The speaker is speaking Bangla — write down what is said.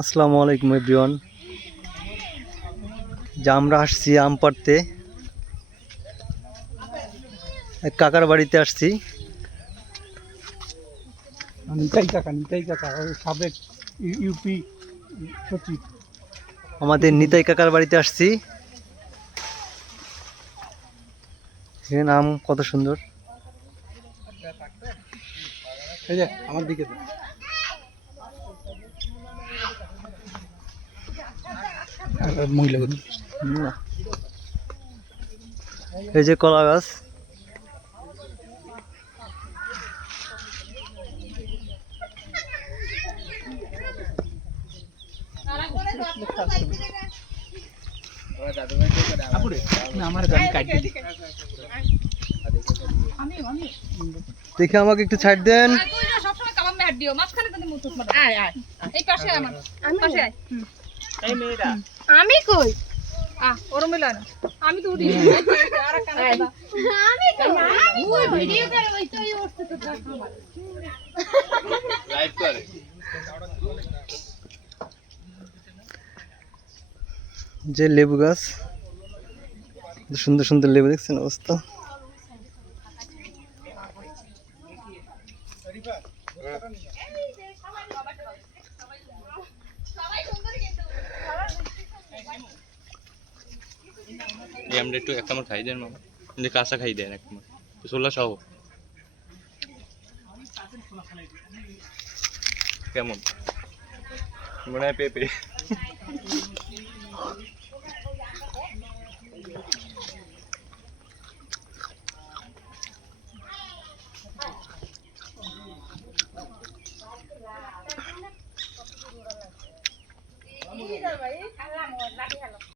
আসসালামু আলাইকুম এভরিওয়ান। যা আমরা আসছি আম পাড়তে, এক কাকার বাড়িতে আসছি। নিতাই কাকা ওই সাবেক ইউপি সচিব। আমাদের নিতাই কাকার বাড়িতে আসছি। এখানে আম কত সুন্দর। এই যে আমার দিকে মহিলা এই যে কলা গাছ, দেখে আমাকে একটু ছাড় দেন। আমি কই ওরম মিলা না, আমি তো উঠি ভিডিও করে ওই তো উঠতে তো লাইভ করে যে লেবু গাছ, সুন্দর সুন্দর লেবু, দেখছেন অবস্থা। আমরা একটু এক কামড় খাই দেন মামা, কিন্তু কাঁচা খাই দেন এক কামড় ছোলা সহ। কেমন মনে হয় পেঁপে?